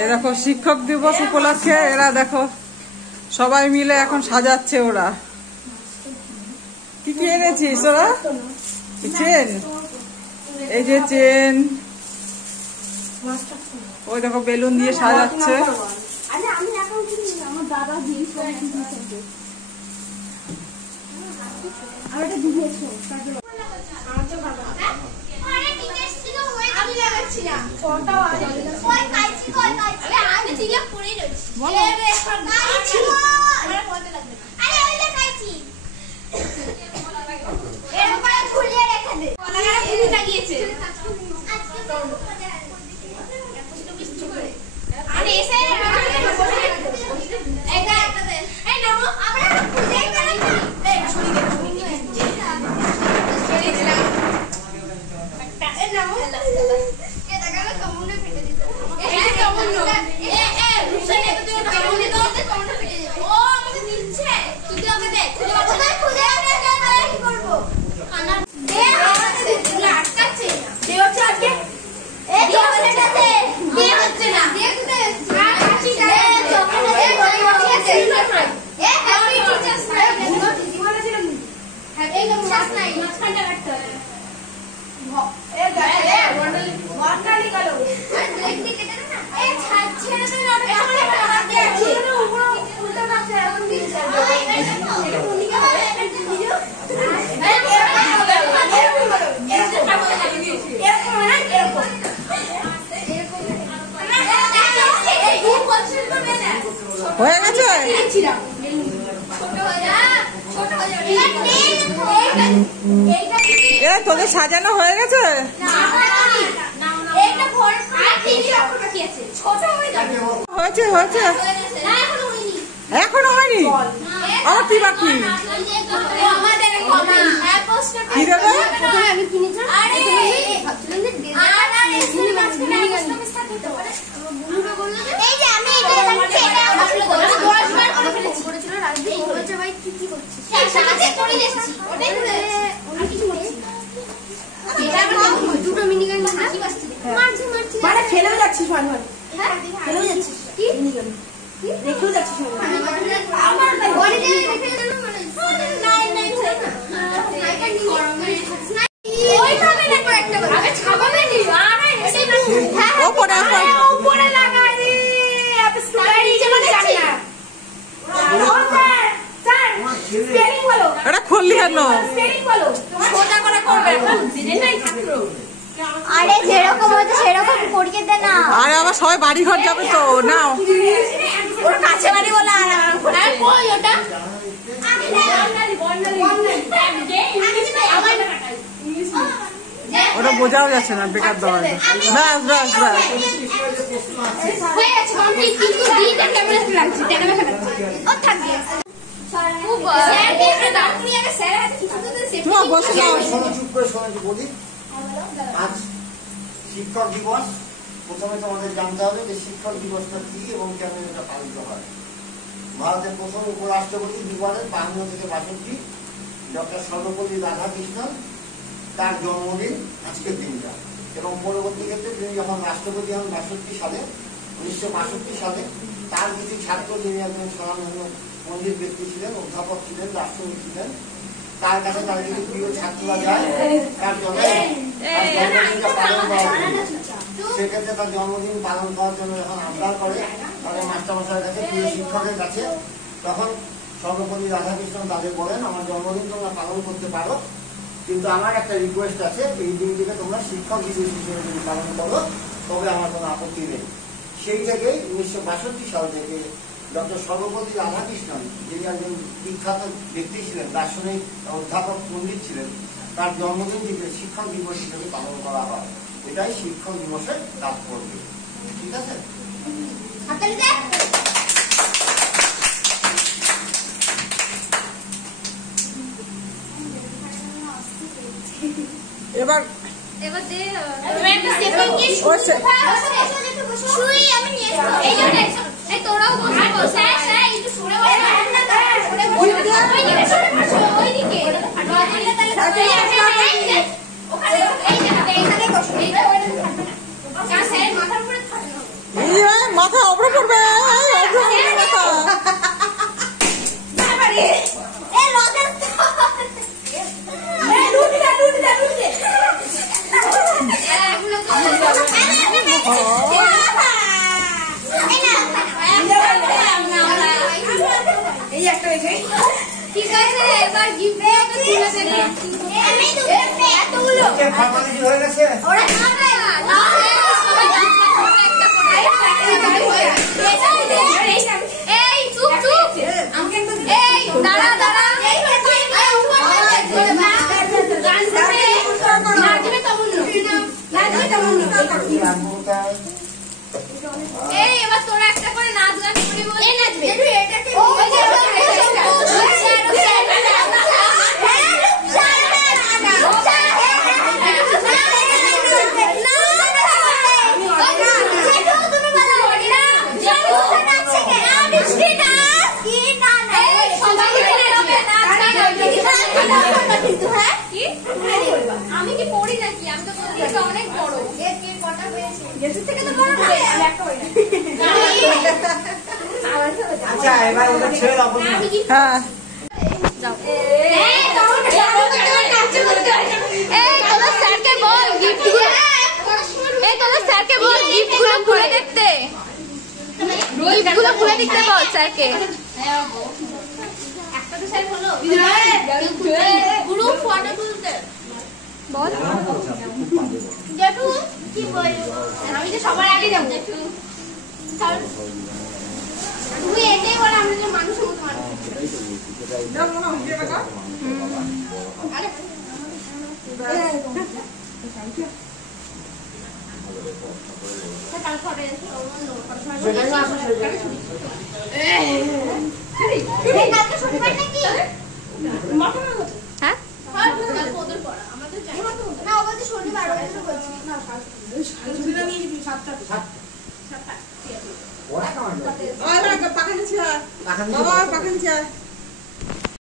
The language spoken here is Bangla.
এই দেখো শিক্ষক দিবস উপলক্ষে এরা দেখো সবাই মিলে এখন সাজাচ্ছে। ওরা কি কি এনেছিস ওরা? চেন, এই যে চেন, ওই দেখো বেলুন দিয়ে সাজাচ্ছে। হয়ে গেছে? তোদের সাজানো হয়ে গেছে? হয়েছে হয়েছে, এখনো হয়নি? আমার কি বাকি? কি দেবে? ফেলেও যাচ্ছিস রেখেও যাচ্ছিস এটা খুললি কেন? আরে যেরকম হচ্ছে সেরকম করিয়ে দে না। আরে আবার সবাই বাড়ি ঘর যাবে তো, নাও। ওর কাছে বাড়ি বলে আর কই ওটা? ওটা বোঝাও যাচ্ছে না, বেকার দেওয়া। ব্যাস ব্যাস ব্যাস, হয়ে গেছে কমপ্লিট। কিন্তু দিতে ক্যামেরা লাগছে, ক্যামেরা লাগছে ও থাকবে। স্যার দেখে দাও, তুমি আগে স্যার হাতে কিছু তো সেফটি। চুপ বসে যাও। চুপ করে শোনো বলি। আজ শিক্ষক দিবস। প্রথমে তোমাদের জানতে হবে যে শিক্ষক দিবসটা কি এবং কেন এটা পালিত হয়। ভারতের প্রথম উপরাষ্ট্রপতি জীবনের 52 থেকে 62 ডক্টর সর্বপল্লী রাধাকৃষ্ণন, তার জন্মদিন আজকের দিনটা। এবং পরবর্তী ক্ষেত্রে তিনি যখন রাষ্ট্রপতি হন 1962 সালে, 1962 সালে তার কিছু ছাত্র, যিনি একজন স্বনামধন্য পণ্ডিত ব্যক্তি ছিলেন, অধ্যাপক ছিলেন, রাষ্ট্রপতি ছিলেন, তার কাছে তার কিছু প্রিয় ছাত্ররা যায়, তার জন্মদিনটা পালন করার জন্য। সেক্ষেত্রে তার জন্মদিন পালন করার জন্য যখন আবদার করে তাদের মাস্টারমশাইয়ের কাছে, প্রিয় শিক্ষকের কাছে, তখন সর্বপল্লী রাধাকৃষ্ণন তাদের বলেন, আমার জন্মদিন তোমরা পালন করতে পারো, কিন্তু আমার একটা রিকোয়েস্ট আছে, এই দিনটিকে তোমরা শিক্ষক দিবস হিসেবে যদি পালন করো তবে আমার কোনো আপত্তি নেই। সেই থেকেই 1962 সাল থেকে ডক্টর সর্বপল্লী রাধাকৃষ্ণন, যিনি একজন বিখ্যাত ব্যক্তি ছিলেন, দার্শনিক অধ্যাপক পণ্ডিত ছিলেন, তার জন্মদিনটিকে শিক্ষক দিবস হিসেবে পালন করা হয়। এটাই শিক্ষক দিবসের তাৎপর্য। ঠিক আছে? এবার তোরাও মাথা অব্র পড়বে, অব্র পড়বে মাথা। ঠিক আছে, এবার গিফট এতগুলো ফার্মালিটি হয়ে গেছে। ওরা খাবে না, সবাই একটা করে এই চুপ চুপ, এই দাঁড়া দাঁড়া, নাচবে তমন্ন, নাচবে তমন্ন। এই এবার তোরা একটা করে নাচ গান করবি, বল এই নাচবে ওই যে আমি কি পড়ি নাকি? আমি তো বলছি অনেক বড়, এর কে কটা হয়েছে গেছের থেকে তো বড় না, আমি একটা হই না। আচ্ছা এবার ওটা ছেড়ে দাও। হ্যাঁ এই তোরা স্যারকে বল গিফট গুলো, এই তোরা স্যারকে বল গিফট গুলো খুলে দেখতে, গিফট গুলো খুলে দেখতে বল স্যারকে। একটা তো স্যার হলো গ্রুপ ফটো তুলতে বল। জেঠু কি বলবো, আমি তো সবার আগে যাব। জেঠু তুই এটাই বল, আমরা যে মানুষের মতো মানুষ। আরে হ্যাঁ ওদের পড়া আমাদের না, ও বলছে শনিবার, ওদের বলছি না পাখান চেয়ার, বাবা পাখান চেয়ার।